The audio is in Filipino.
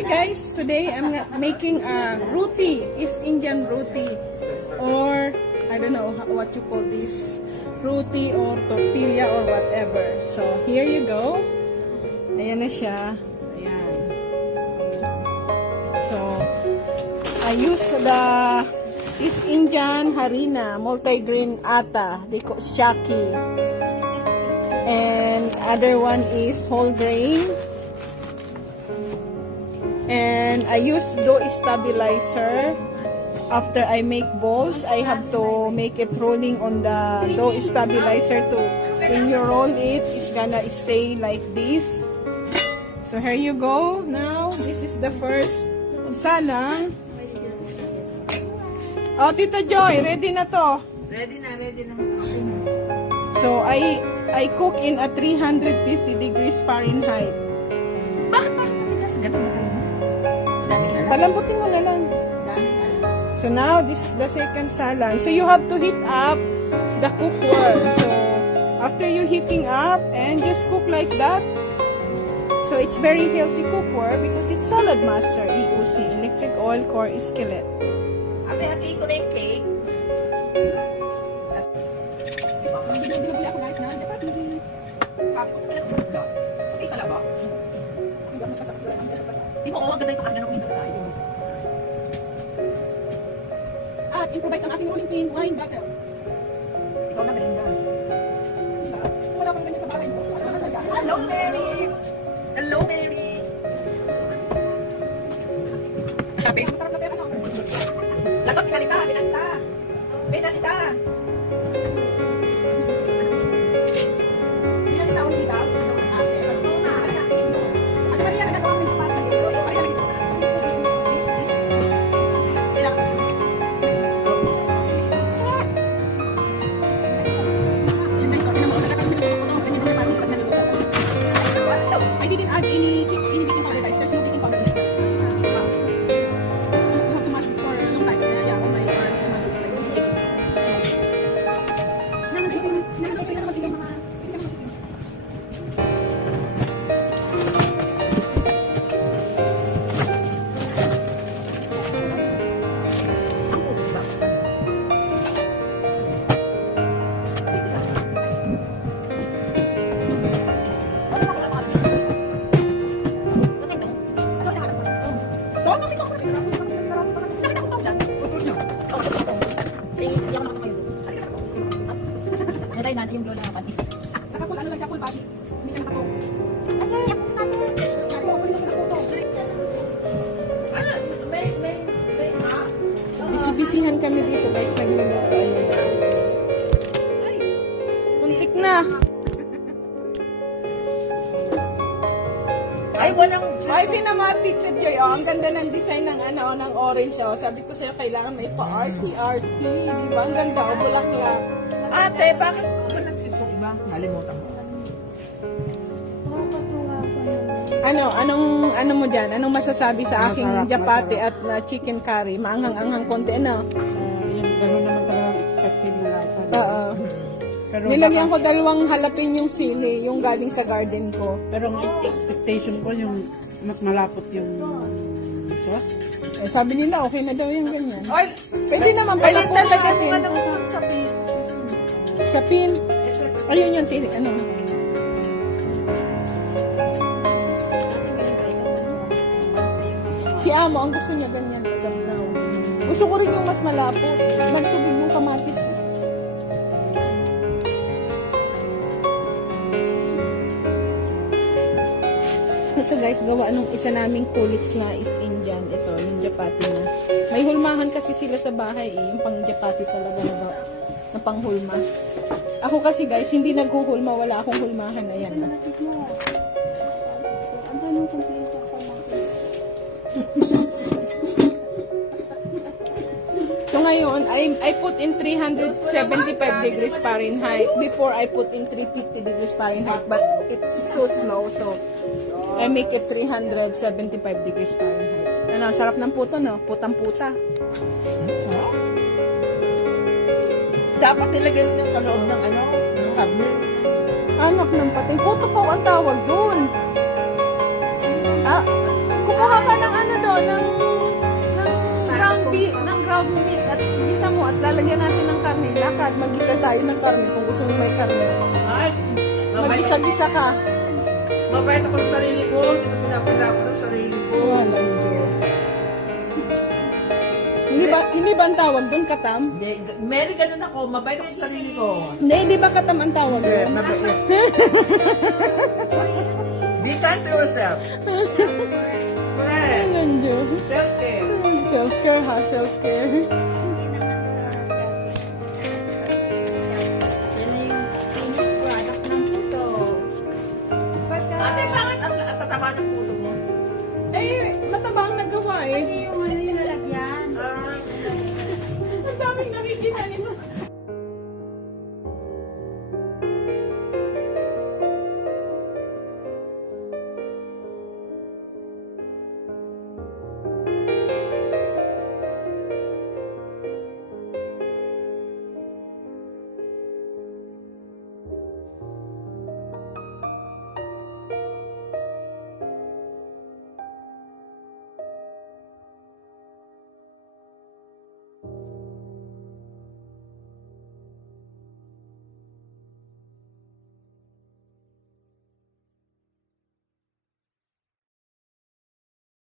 Hi guys, today I'm making a roti, East Indian roti, or I don't know what you call this, roti or tortilla or whatever. So here you go. Ayan na siya. Ayan. So I use the East Indian harina, multigrain atta, they call shaki, and other one is whole grain. And I use dough stabilizer. After I make balls, I have to make it rolling on the dough stabilizer to, when you roll it, it's gonna stay like this. So here you go. Now, this is the first salang. Oh, Tita Joy, ready na to? Ready na. So, I cook in a 350 degrees Fahrenheit. Bakit matigas? Ganun ba talaga? Daming alam. Palambutin mo na lang. Daming alam. So now, this is the second salang. So you have to heat up the cookware. So after you heating up and just cook like that. So it's very healthy cookware because it's salad master, EOC, electric oil core skillet. Ate-hatiin ko na yung cake. Bili ako guys na. Sabi ko, okay pala ba? Di mo, ang ganda yung kakarga ng pinag tayo. At improvise ang ating rolling pin wine bottle. Ikaw na, Belinda. Wala pang ganyan sa bahay mo. Hello, Mary! Hello, Mary! Sabi, Masarap na pera ko. lagot, pinalita! Pinalita ko nila. Kasi Maria, nagagawa ko yung bottle. I didn't add any baking powder guys. There's no baking powder yet. You have to mask for a long time. Yeah, on my arms and my legs like this. Natay natin yung lola natin. Nakapul, ano lang siya, full body. Hindi siya nakapul. Ay, ako natin. Ay, ako yung nakapul. Ano? May, Bisibisihan kami dito guys, nagluluto. Ay, muntik na. Ay, walang Ay, pinamatik na Joy. Oh, ang ganda ng design ng ng orange. Oh. Sabi ko sa'yo, kailangan may pa-arty-arty. Di ba? Ang ganda. Oh, bulaklak. ate, bakit walang sisong iba? Nalimutan ko. Ano mo dyan? Anong masasabi sa aking japati at chicken curry? Maanghang-anghang konti, ano? Yung gano'n naman talagang expected na lasa. Oo. Pero Nilagyan ko dalawang halapin yung sili, yung galing sa garden ko. Pero ang expectation ko yung mas malapot yung sauce. Eh, sabi nila, okay na daw yung ganyan. Ay, Pwede naman ay, pala talaga natin. yung ano sa pin. Sa pin. Ayun yung ano. Si Amo, ang gusto niya ganyan. Brown. Gusto ko rin yung mas malapot. Nagtubig yung kamatis. Eh. Ito guys, gawa nung isa naming kulits na East Indian. Ito, yung japati na. May hulmahan kasi sila sa bahay eh. Yung pang japati talaga na panghulma. Ako kasi guys, hindi naghuhulma. Wala akong hulmahan. Ayan na. So ngayon, I put in 375 degrees Fahrenheit. Before I put in 350 degrees Fahrenheit. But it's so slow. So I make it 375 degrees Fahrenheit. Ano, sarap ng puto, no? Putang-puta. Dapat nilagyan nyo sa loob ng ano, ng cabinet. Anak ng patay. Puto po ang tawag dun. Ah, kumuha ka ng bumili at gisa mo at lalagyan natin ng karne. Lakad, mag-gisa tayo ng karne kung gusto mo may karne. Ay, mabait, Mag-gisa-gisa ka. mabait ako sa sarili ko. Hindi ko pinapirapot ang sarili ko. Walang Diyos. Hindi ba ang tawag doon, katam? Hindi, Mary, ganun ako. Mabait ako sa sarili ko. Hindi ba katam ang tawag Hindi, doon? mabait. Be kind to yourself. Correct. Walang Diyos. Self-care. Self-care ha, self-care. Hindi naman sa selfie. Yan na yung finished product ng puto. Ate, bakit at tatama ng puto mo?